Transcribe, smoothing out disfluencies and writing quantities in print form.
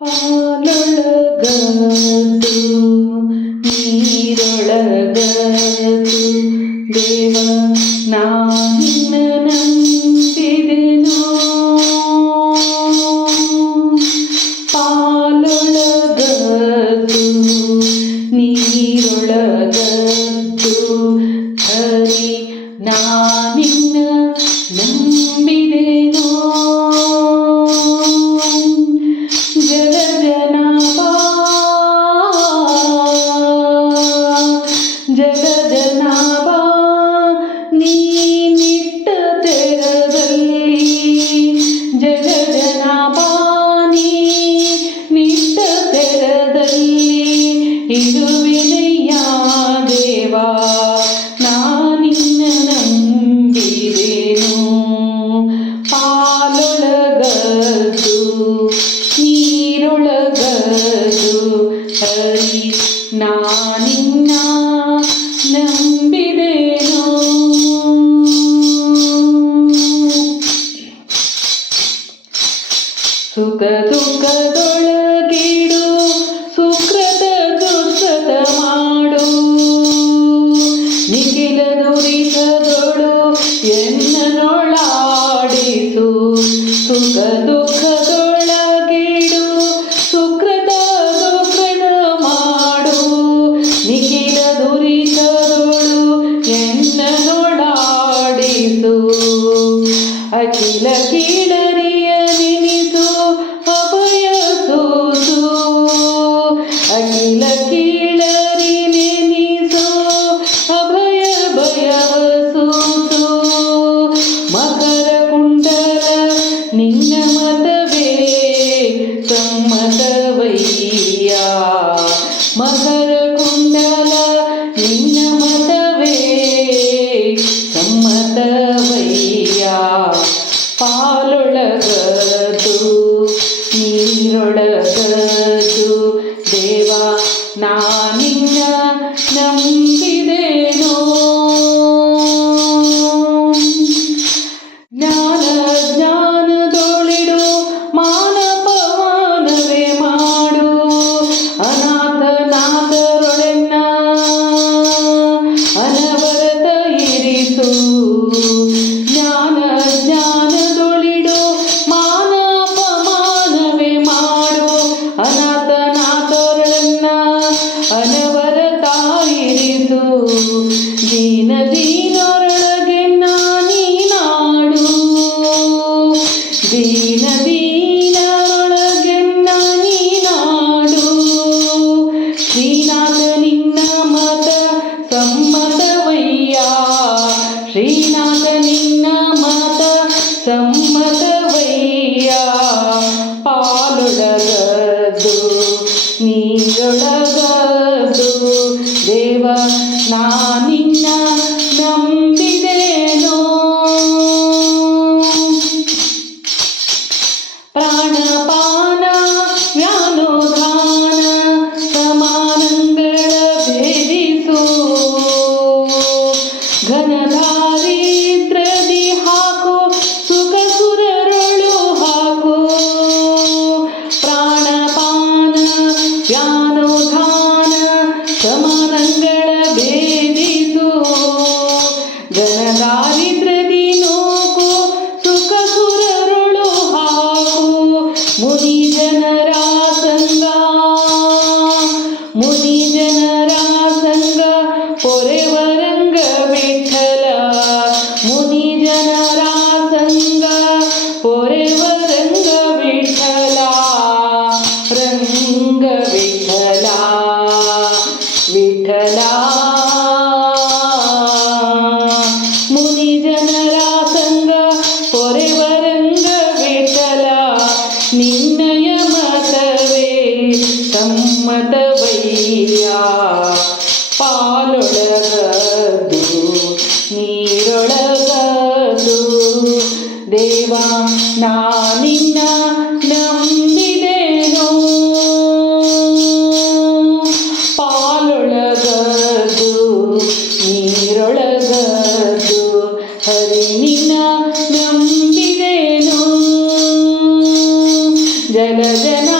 ಪಾಲೊಳಗದು ನೀರೊಳಗದು ದೇವ ನಾನಿನ್ನ ನಂಬಿದೆನೋ. ಪಾಲೊಳಗದು ನೀರೊಳಗದು ಹರಿ ನಾನಿನ್ನ ನಂಬಿದೆನೋ. ಜಗಜನಾಭ ನೀನಿಟ್ಟ ತೆರದಲ್ಲಿ ಜಗಜನಾಭ ನೀನಿಟ್ಟ ತೆರದಲ್ಲಿ ಇರುವೆನೆಯ ದೇವಾ ನಾನಿನ್ನ ನಂಬಿದೆನು. ಪಾಲೊಳಗದು ನೀರೊಳಗದು ಹರಿ ನಾನಿನ್ನ ನಂಬಿದೆನೋ. ಸುಖ ದುಃಖದೊಳಗಿಡು ಸುಕೃತ ದುಷ್ಟತ ಮಾಡು ನಿಖಿಲ ದುರಿತದೊಳು ಎನ್ನನೊಳಾಡಿಸು. ಸುಖ ದುಃಖದೊಳಗಿಡು ಸುಕೃತ ದುಃಖದ ಮಾಡು ನಿಖಿಲ ದುರಿತದೊಳು ಎನ್ನನೊಳಾಡಿಸು. ಅಖಿಲ ಕೀಳರಿಯ ನೆನಿಸು ಅಭಯ ಸೂಸು. ಅಖಿಲ ಕೀಳರಿ ನೆನಿಸು ಅಭಯ ಭಯವ ಸೂಸು. ಮಕರ ಕುಂಡಲ ನಿನ್ನ ಮತವೇ ಸಮ್ಮತವಯ್ಯ. ಮಕರ ಕುಂಡಲ ನಿನ್ನ ಮತವೇ ಸಮ್ಮತವಯ್ಯ. ಪಾಲೊಳಗದು ನೀರೊಳಗದು ದೇವ ನಾನಿನ್ನ ನಂಬಿದೆನೋ. ಜ್ಞಾನದೊಳಿಡು ಮಾನಪಮಾನವೇ ಮಾಡು ಅನಾಥನಾಥರೊಳೆನ್ನ ಅನವರತ ಇರಿಸು. ಜ್ಞಾನದೊಳಿಡು ಮಾನಪಮಾನವೇ ಮಾಡು ಅನಾಥನಾಥರೊಳೆನ್ನ ಅನವರತ ಇರಿಸು. ದೀನದೀನರೊಳಗೆ ನೀನಾಡು ದೀನದೀನರೊಳಗೆ ನೀನಾಡು. ಶ್ರೀನಾಥ ನಿನ್ನ ಮತ ಸಮ್ಮತವಯ್ಯ. ಶ್ರೀನಾಥ ನಿನ್ನ ಮತ ಸಮ್ಮತವಯ್ಯ. ಪಾಲೊಳಗದು ನೀರೊಳಗದು ದೇವ ನಾನಿನ್ನ ನಂಬಿದೆನೋ. ಪ್ರಾಣಪಾನ ವ್ಯಾನೋಧಾನ ಸಮಾನಂಗಳ ಭೇದಿಸು. ಘನದಾರಿದ್ರದಿ ಹಾಕು ಸುಖ ಸುರರೊಳು ಹಾಕು. ಪ್ರಾಣಪಾನ ವ್ಯಾನೋಧಾನ ಸಮಾನಂಗಳ ಭೇದಿಸು. ಘನದಾರಿದ್ರದಿ ನೂಕು ಸುಖ ಸುರರೊಳು ಹಾಕು. ಮುನಿ ಜನರ ಸಂಗ ಮುನಿ ಜನರ ಸಂಗ ಪೊರೆವರಂಗ ವಿಠಲ. ಮುನಿ ಜನರ ಸಂಗ ಪೊರೆವರಂಗ ವಿಠಲ. ರಂಗ ವಿಠಲ ವಿಠಲ. ಮುನಿ ಜನರ ಸಂಗ ಪೊರೆವರಂಗ ವಿಠಲ. ನಿನ್ನಯ ಮತವೇ ಸಮ್ಮತವಯ್ಯ. ಪಾಲೊಳಗದು ನೀರೊಳಗದು ದೇವ ನಾನಿನ್ನ ನಂಬಿದೆನೋ. ಪಾಲೊಳಗದು ನೀರೊಳಗದು ಹರಿ ನಿನ್ನ ನಂಬಿದೆನೋ. ಜಗಜನ